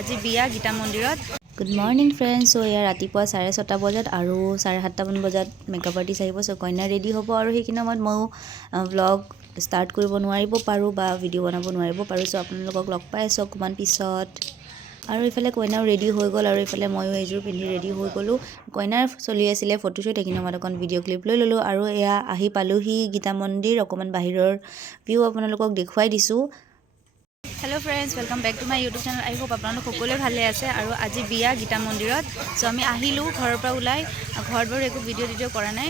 আজি বিয়া গীতা মন্দিৰত। Good morning friends. চ' এয়া ৰাতিপুৱা 6:30 বজাত আৰু 7:30 বজাত মেকআপ আৰ্টিষ্ট আহিব। চ' কইনা ৰেডি হ'ব আৰু সেইখিনি সময়ত ময়ো ভ্লগ ষ্টাৰ্ট কৰিব নোৱাৰিব পাৰোঁ বা ভিডিঅ' বনাব নোৱাৰিব পাৰোঁ। চ' আপোনালোকক লগ পাই আছোঁ অকণমান পিছত। আৰু ইফালে কইনাও ৰেডি হৈ গ'ল আৰু ইফালে ময়ো এইযোৰ পিন্ধি ৰেডি হৈ গ'লোঁ। কইনাৰ চলি আছিলে ফটোশ্বুট, এইখিনি সময়ত অকণ ভিডিঅ' ক্লিপ লৈ ল'লোঁ। আৰু এয়া আহি পালোহি গীতা মন্দিৰ। অকণমান বাহিৰৰ ভিউ আপোনালোকক দেখুৱাই দিছোঁ। Hello' friends, welcome back to my YouTube channel. I hope আপোনালোক সকলোৱে ভালে আছে। আৰু আজি বিয়া গীতা মন্দিৰত। চ' আমি আহিলোঁ ঘৰৰ পৰা ওলাই। ঘৰত বাৰু একো ভিডিঅ' কৰা নাই।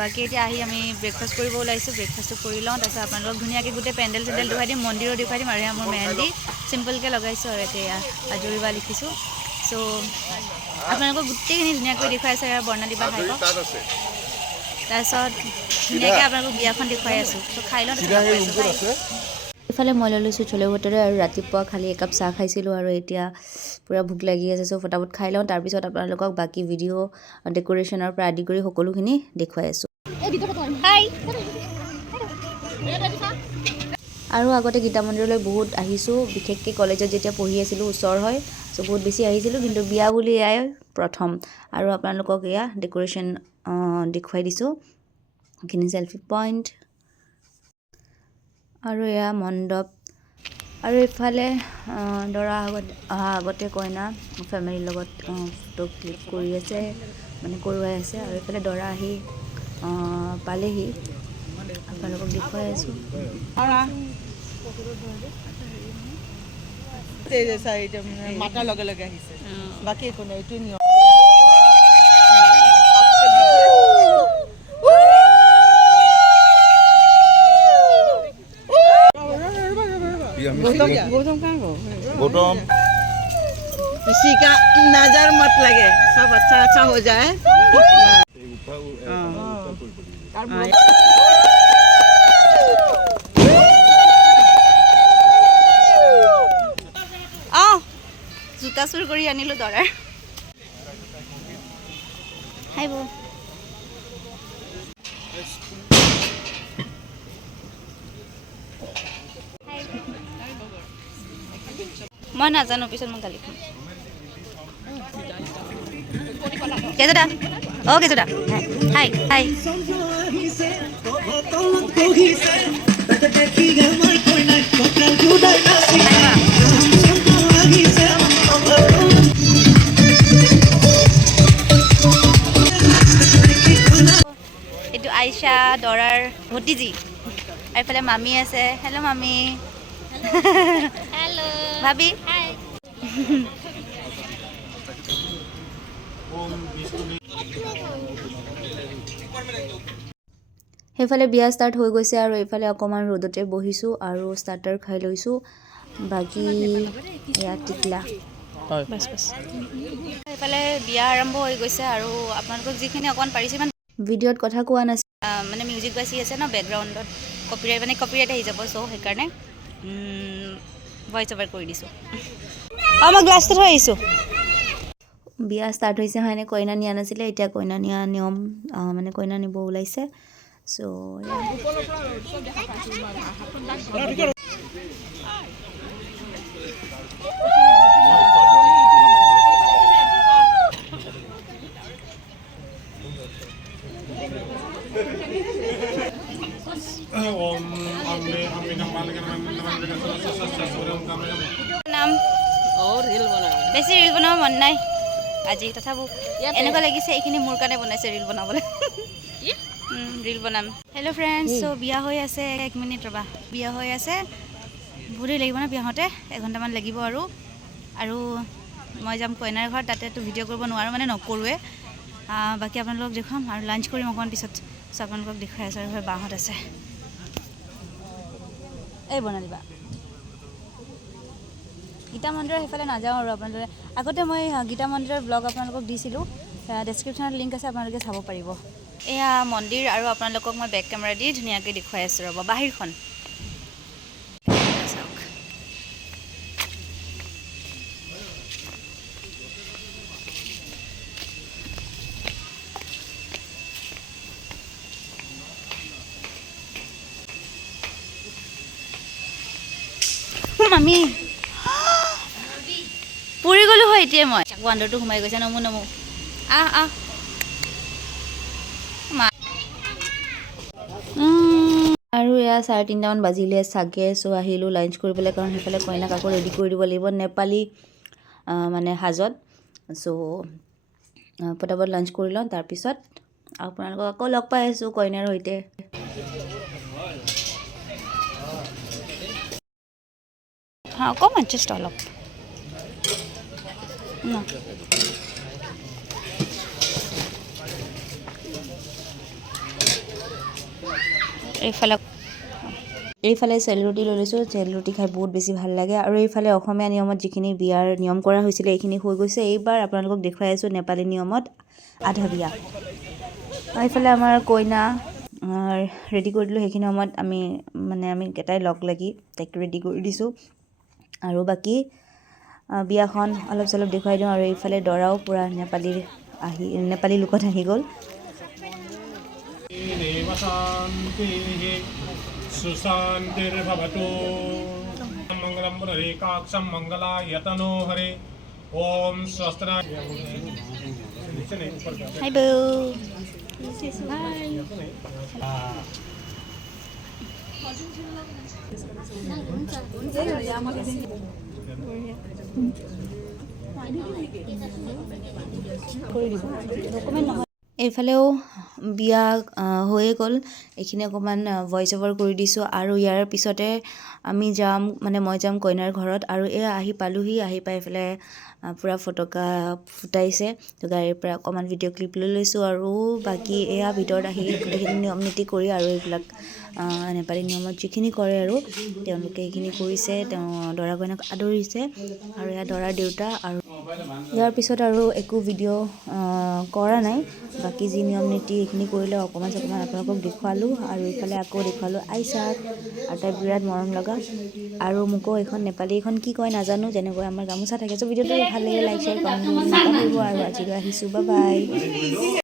বাকী এতিয়া আহি আমি ব্ৰেকফাষ্ট কৰিব ওলাইছোঁ। ব্ৰেকফাষ্টটো কৰি লওঁ, তাৰপিছত আপোনালোকক ধুনীয়াকৈ গোটেই পেণ্ডেল চেণ্ডেল দেখুৱাই দিম, মন্দিৰো দেখুৱাই দিম। আৰু এয়া মোৰ মেহেন্দি চিম্পলকৈ লগাইছোঁ আৰু এতিয়া আজৰিবা লিখিছোঁ। চ' আপোনালোকক গোটেইখিনি ধুনীয়াকৈ দেখুৱাই আছে আৰু বৰ্ণালী বা খাই পাওঁ। তাৰপিছত ধুনীয়াকৈ আপোনালোকক বিয়াখন দেখুৱাই আছোঁ। চ' খাই লওঁ, ইফালে মই লৈ লৈছোঁ চলে ভটোৰে আৰু ৰাতিপুৱা খালি একাপ চাহ খাইছিলোঁ আৰু এতিয়া পূৰা ভোক লাগি আছে। চ' ফটাফট খাই লওঁ, তাৰপিছত আপোনালোকক বাকী ভিডিঅ' ডেক'ৰেশ্যনৰ পৰা আদি কৰি সকলোখিনি দেখুৱাই আছোঁ। আৰু আগতে গীতা মন্দিৰলৈ বহুত আহিছোঁ, বিশেষকৈ কলেজত যেতিয়া পঢ়ি আছিলোঁ, ওচৰ হয়। চ' বহুত বেছি আহিছিলোঁ, কিন্তু বিয়া বুলি এয়াই প্ৰথম। আৰু আপোনালোকক এয়া ডেক'ৰেশ্যন দেখুৱাই দিছোঁ, এইখিনি চেল্ফি পইণ্ট আৰু এয়া মণ্ডপ। আৰু ইফালে দৰা অহা আগতে কইনা ফেমিলিৰ লগত ফটো ক্লিক কৰি আছে, মানে কৰোৱাই আছে। আৰু ইফালে দৰা আহি পালেহি, আপোনালোকক দেখুৱাই আছোঁ। মাতাৰ লগে লগে আহিছে, বাকী একো নাই, এইটো নিয়ম। गौतम किसी का नजर मत लगे, सब अच्छा अच्छा हो जाए। জোতা চুৰ কৰি আনিলোঁ দৰাৰ। হাই বৌ, মই নাজানো, পিছত মই গালি খাম। কেজোদা, অ' কেজোদা, হাই হাই। এইটো আইশা, দৰাৰ ভতিজী। আৰু এইফালে মামী আছে। হেল্ল' মামী। হেল্ল' ভাবি। সেইফালে বিয়া ষ্টাৰ্ট হৈ গৈছে আৰু এইফালে অকণমান ৰ'দতে বহিছোঁ আৰু ষ্টাৰ্টাৰ খাই লৈছোঁ। বাকী এয়া টিকলা। সেইফালে বিয়া আৰম্ভ হৈ গৈছে আৰু আপোনালোকক যিখিনি অকণমান পাৰিছে ইমান ভিডিঅ'ত কথা কোৱা নাছিল, মানে মিউজিক বাজি আছে ন বেকগ্ৰাউণ্ডত, কপিৰাইট আহি যাব। চ' সেইকাৰণে ভইচ অভাৰ কৰি দিছোঁ। মই গ্লাছটো থৈ আহিছোঁ। বিয়া ষ্টাৰ্ট হৈছে হয়নে, কইনা নিয়া নাছিলে, এতিয়া কইনা নিয়া নিয়ম, মানে কইনা নিব ওলাইছে। চ' বেছি ৰিল বনাব মন নাই আজি, তথাপি এনেকুৱা লাগিছে এইখিনি মোৰ কাৰণে বনাইছে ৰিল বনাবলৈ। ৰিল বনাম। হেল্ল' ফ্ৰেণ্ডছ, চ' বিয়া হৈ আছে, 1 মিনিট ৰ'বা, বিয়া হৈ আছে। বহুত দেৰি লাগিব ন বিয়া হওঁতে, 1 ঘণ্টামান লাগিব। আৰু মই যাম কইনাৰ ঘৰত, তাতেতো ভিডিঅ' কৰিব নোৱাৰোঁ, মানে নকৰোঁৱে। বাকী আপোনালোকক দেখুৱাম আৰু লাঞ্চ কৰিম অকণমান পিছত। চ' আপোনালোকক দেখুৱাই আছোঁ। আৰু বাহঁত আছে, এই বনালিবা গীতা মন্দিৰৰ সেইফালে নাযাওঁ আৰু আপোনালোকে। আগতে মই গীতা মন্দিৰৰ ব্লগ আপোনালোকক দিছিলোঁ, ডেছক্ৰিপশ্যনত লিংক আছে, আপোনালোকে চাব পাৰিব। এয়া মন্দিৰ, আৰু আপোনালোকক মই বেক কেমেৰা দি ধুনীয়াকৈ দেখুৱাই আছোঁ ৰ'ব বাহিৰখন। চাওক, মামী পৰি গ'লো হয় এতিয়া মই বান্দৰটো সোমাই গৈছে নমো নমো আহ আহ আৰু এয়া 3:30মান বাজিলে চাগে চ' আহিলোঁ লাঞ্চ কৰিবলৈ কাৰণ সেইফালে কইনাক আকৌ ৰেডি কৰি দিব লাগিব নেপালী মানে সাজত চ' পটাপট লাঞ্চ কৰি লওঁ তাৰপিছত আপোনালোকক আকৌ লগ পাই আছোঁ কইনাৰ সৈতে অকণমান জাষ্ট অলপ ন এইফালে চেল ৰুটি লৈ লৈছোঁ চেল ৰুটি খাই বহুত বেছি ভাল লাগে আৰু এইফালে অসমীয়া নিয়মত যিখিনি বিয়াৰ নিয়ম কৰা হৈছিলে এইখিনি হৈ গৈছে এইবাৰ আপোনালোকক দেখুৱাই আছোঁ নেপালী নিয়মত আধা বিয়া এইফালে আমাৰ কইনা ৰেডি কৰি দিলোঁ সেইখিনি সময়ত আমি কেইটাই লগ লাগি তাইক ৰেডি কৰি দিছোঁ আৰু বাকী বিয়াখন অলপ চলপ দেখুৱাই দিওঁ আৰু এইফালে দৰাও পূৰা নেপালী লোকত আহি গ'ল सुशान्तिर्भवतु मङ्गलं पुनरेकाक्षं मङ्गलायतनो हरे ॐ स्वस्तिना Hi boo এইফালেও বিয়া হৈয়ে গ'ল এইখিনি অকণমান ভইচ অভাৰ কৰি দিছোঁ আৰু ইয়াৰ পিছতে আমি যাম মই যাম কইনাৰ ঘৰত আৰু এয়া আহি পালোহি আহি পাই পেলাই পূৰা ফটকা ফুটাইছে তো গাড়ীৰ পৰা অকণমান ভিডিঅ' ক্লিপ লৈ লৈছোঁ আৰু বাকী এয়া ভিতৰত আহি গোটেইখিনি নিয়ম নীতি কৰি আৰু এইবিলাক নেপালী নিয়মত যিখিনি কৰে আৰু তেওঁলোকে সেইখিনি কৰিছে তেওঁ দৰা কইনাক আদৰিছে আৰু এয়া দৰাৰ দেউতা আৰু ইয়াৰ পিছত আৰু একো ভিডিঅ' কৰা নাই বাকী যি নিয়ম নীতি এইখিনি কৰিলে অকণমান আপোনালোকক দেখুৱালোঁ আৰু এইফালে আকৌ দেখুৱালোঁ আইচাক আৰু তাই বিৰাট মৰম লগা আৰু মোকো এইখন নেপালী এইখন কি কয় নাজানো যেনেকৈ আমাৰ গামোচা থাকে চ' ভিডিঅ'টো ভাল লাগিলে লাইক শ্বেয়াৰ কমেণ্ট কৰিব নাপাহৰিব আৰু আজিলৈ আহিছোঁ বাই বাই